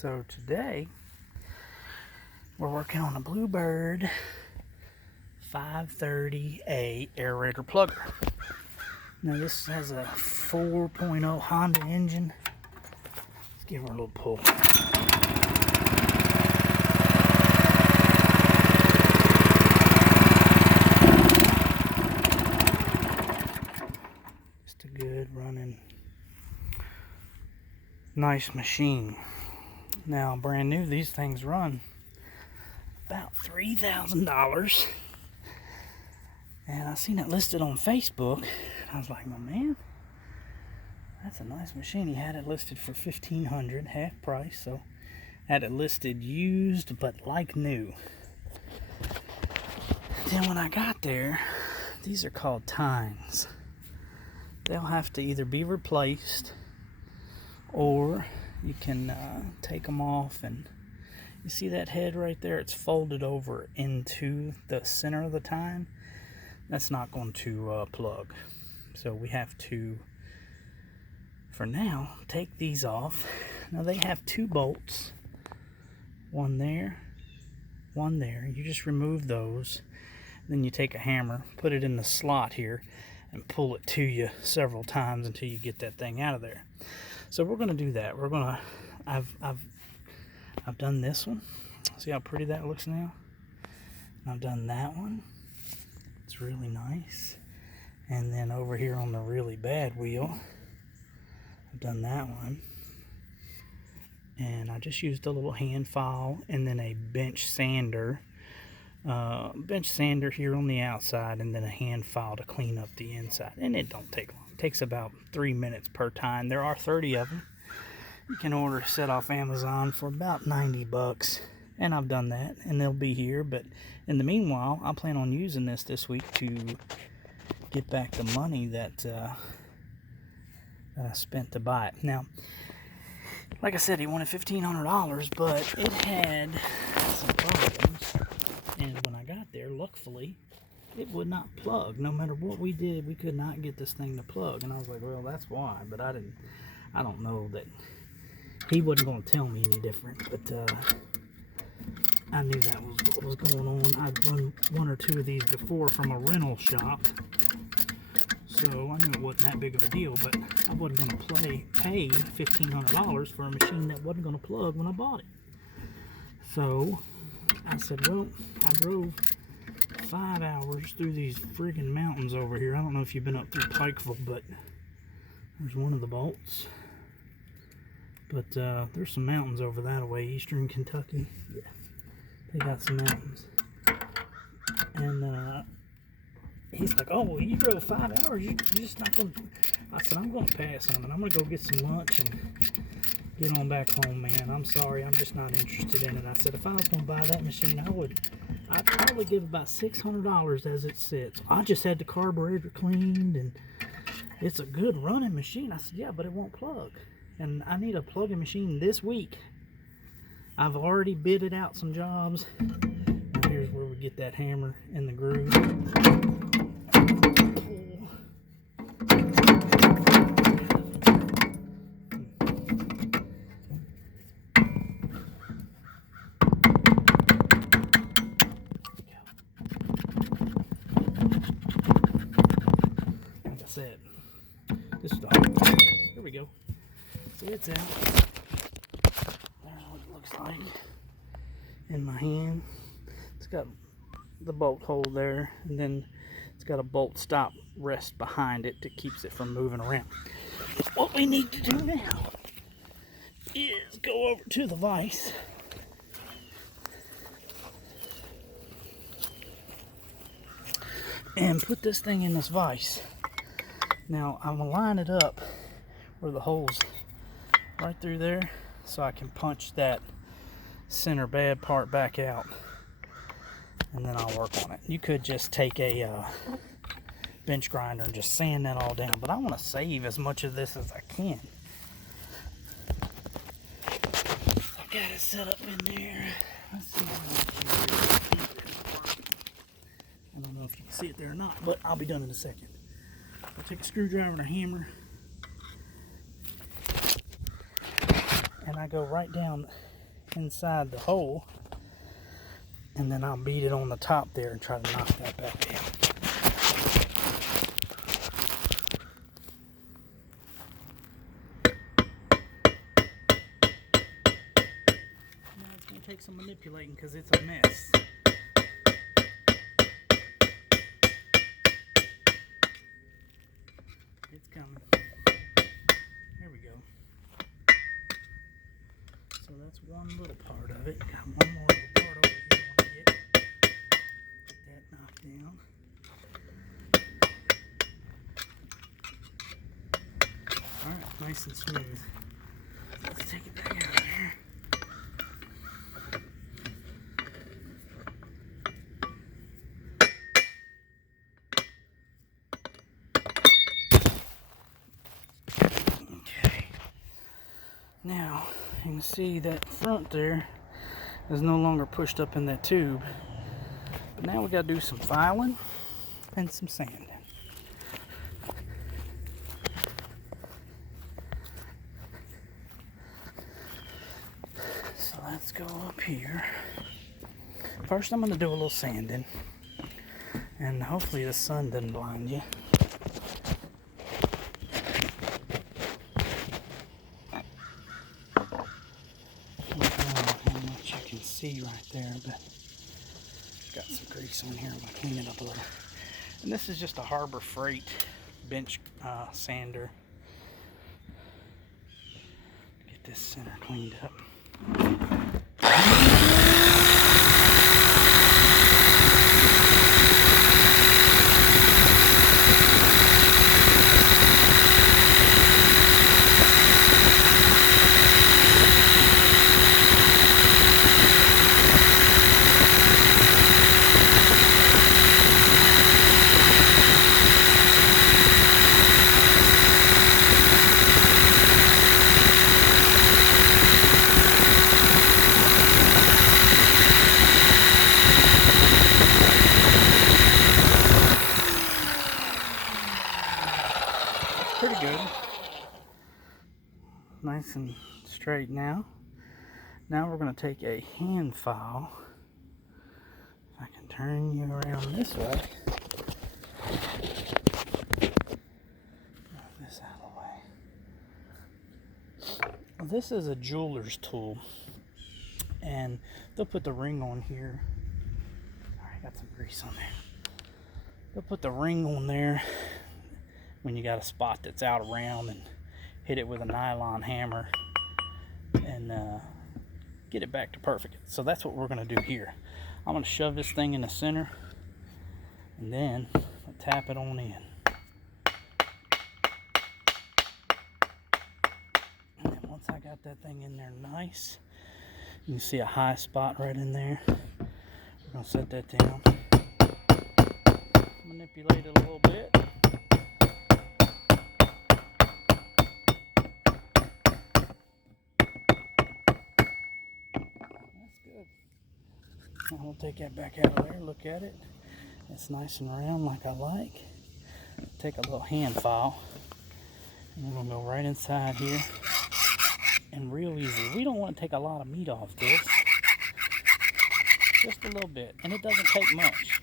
So today we're working on a Bluebird 530A aerator plugger. Now this has a 4.0 Honda engine. Let's give her a little pull. Just a good running, nice machine. Now brand new, these things run about $3,000. And I seen it listed on Facebook. I was like, oh man, that's a nice machine. He had it listed for $1,500, half price. So had it listed used, but like new. Then when I got there, these are called tines. They'll have to either be replaced, or you can take them off, and you see that head right there? It's folded over into the center of the tine. That's not going to plug. So we have to, for now, take these off. Now they have two bolts. One there, one there. You just remove those. Then you take a hammer, put it in the slot here, and pull it to you several times until you get that thing out of there. So we're going to do that. We're going to, I've done this one. See how pretty that looks now? I've done that one. It's really nice. And then over here on the really bad wheel, I've done that one. And I just used a little hand file and then a bench sander. Bench sander here on the outside, and then a hand file to clean up the inside. And it don't take long. It takes about 3 minutes per time. There are 30 of them. You can order a set off Amazon for about 90 bucks. And I've done that, and they'll be here. But in the meanwhile, I plan on using this week to get back the money that I spent to buy it. Now, like I said, he wanted $1,500, but it had some problems. And when I got there, luckily, it would not plug. No matter what we did, we could not get this thing to plug. And I was like, well, that's why. But I don't know that he wasn't going to tell me any different. But I knew that was what was going on. I'd run one or two of these before from a rental shop, so I knew it wasn't that big of a deal. But I wasn't going to pay $1,500 for a machine that wasn't going to plug when I bought it. So I said, well, I drove 5 hours through these friggin' mountains over here. I don't know if you've been up through Pikeville, but there's one of the bolts. But there's some mountains over that way, eastern Kentucky. Yeah, they got some mountains. And he's like, oh, well, you drove 5 hours. You're just not going to... I said, I'm going to pass on it. I'm going to go get some lunch and get on back home, man. I'm sorry. I'm just not interested in it. I said, if I was going to buy that machine, I'd probably give about $600 as it sits. I just had the carburetor cleaned, and it's a good running machine. I said, yeah, but it won't plug. And I need a plug-in machine this week. I've already bidded out some jobs. And here's where we get that hammer in the groove. Like I said, this is the hard. Here we go. See, it's out. There's what it looks like in my hand. It's got the bolt hole there, and then it's got a bolt stop rest behind it that keeps it from moving around. What we need to do now is go over to the vise and put this thing in this vise. Now I'm gonna line it up where the holes right through there, so I can punch that center bad part back out, and then I'll work on it. You could just take a bench grinder and just sand that all down, but I want to save as much of this as I can. I got it set up in there. Let's see I don't know if you can see it there or not, but I'll be done in a second. I'll take a screwdriver and a hammer, then I go right down inside the hole, and then I'll beat it on the top there and try to knock that back down. Now it's going to take some manipulating because it's a mess. It's coming. There we go. So that's one little part of it. Got one more little part over here I want to get that knocked down. Alright, nice and smooth. Let's take it back out of there. Now, you can see that front there is no longer pushed up in that tube. But now we got to do some filing and some sanding. So let's go up here. First I'm going to do a little sanding. And hopefully the sun doesn't blind you. See right there, but got some grease on here. I'm going to clean it up a little. And this is just a Harbor Freight bench sander. Get this center cleaned up. Pretty good. Nice and straight now. Now we're going to take a hand file. If I can turn you around this way. Move this out of the way. Well, this is a jeweler's tool. And they'll put the ring on here. Alright, got some grease on there. They'll put the ring on there when you got a spot that's out around, and hit it with a nylon hammer and get it back to perfect. So that's what we're going to do here. I'm going to shove this thing in the center and then tap it on in. And then once I got that thing in there nice, you can see a high spot right in there. We're going to set that down, manipulate it a little bit. I'll take that back out of there, look at it. It's nice and round like I like. Take a little hand file. And we're going to go right inside here. And real easy. We don't want to take a lot of meat off this. Just a little bit. And it doesn't take much.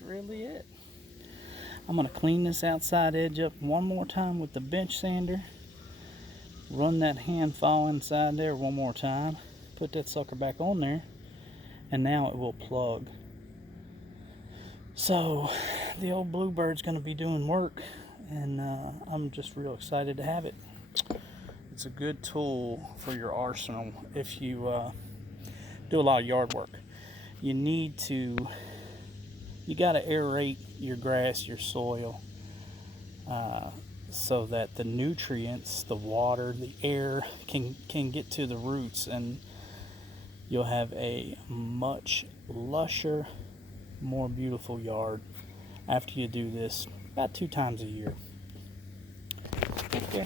Really it. I'm going to clean this outside edge up one more time with the bench sander. Run that hand file inside there one more time. Put that sucker back on there. And now it will plug. So the old Bluebird's going to be doing work. And I'm just real excited to have it. It's a good tool for your arsenal if you do a lot of yard work. You got to aerate your grass, your soil, so that the nutrients, the water, the air can get to the roots, and you'll have a much lusher, more beautiful yard after you do this about 2 times a year. Okay.